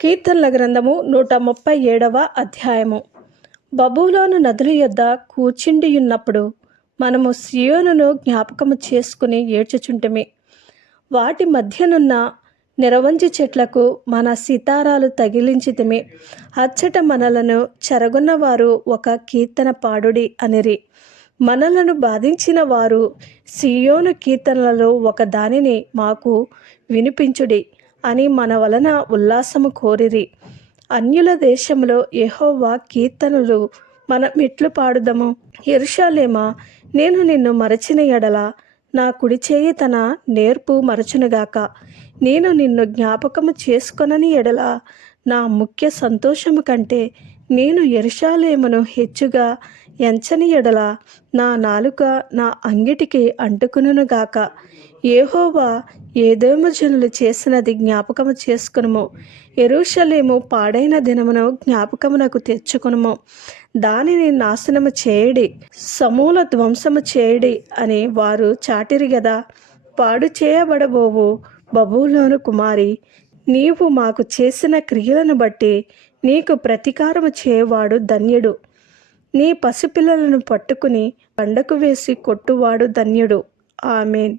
కీర్తనల గ్రంథము నూట ముప్పై ఏడవ అధ్యాయము. బబులోను నదుల యొద్ద కూర్చుండియున్నప్పుడు మనము సియోనును జ్ఞాపకము చేసుకుని ఏడ్చుచుంటిమి. వాటి మధ్యనున్న నిరవంజి చెట్లకు మన సితారాలు తగిలించితిమి. అచ్చట మనలను చెరగున్నవారు ఒక కీర్తన పాడుడి అనిరి. మనలను బాధించిన వారు సియోను కీర్తనలలో ఒక దానిని మాకు వినిపించుడి. అని మన వలన ఉల్లాసము కోరిరి. అన్యుల దేశంలో యెహోవా కీర్తనలు మన మెట్లు పాడుదము. ఎరుషాలేమా నేను నిన్ను మరచిన ఎడల నా కుడి చేయి తన నేర్పు మరచునుగాక నేను నిన్ను జ్ఞాపకము చేసుకొనని ఎడల నా ముఖ్య సంతోషము కంటే నేను ఎరుషాలేమును హెచ్చుగా ఎంచని ఎడల నా నాలుక నా అంగిటికి అంటుకునుగాక ఏహోవా ఏదేమో జనులు చేసినది జ్ఞాపకము చేసుకునుము. ఎరుషలేము పాడైన దినమును జ్ఞాపకమునకు తెచ్చుకునుము. దానిని నాశనము చేయడి సమూల ధ్వంసము చేయడి అని వారు చాటిరి గదా. పాడు చేయబడబోవు బబులోను కుమారి నీవు మాకు చేసిన క్రియలను బట్టి నీకు ప్రతీకారము చేయవాడు ధన్యుడు. నీ పసిపిల్లలను పట్టుకుని పండకు వేసి కొట్టువాడు ధన్యుడు. ఆమెన్.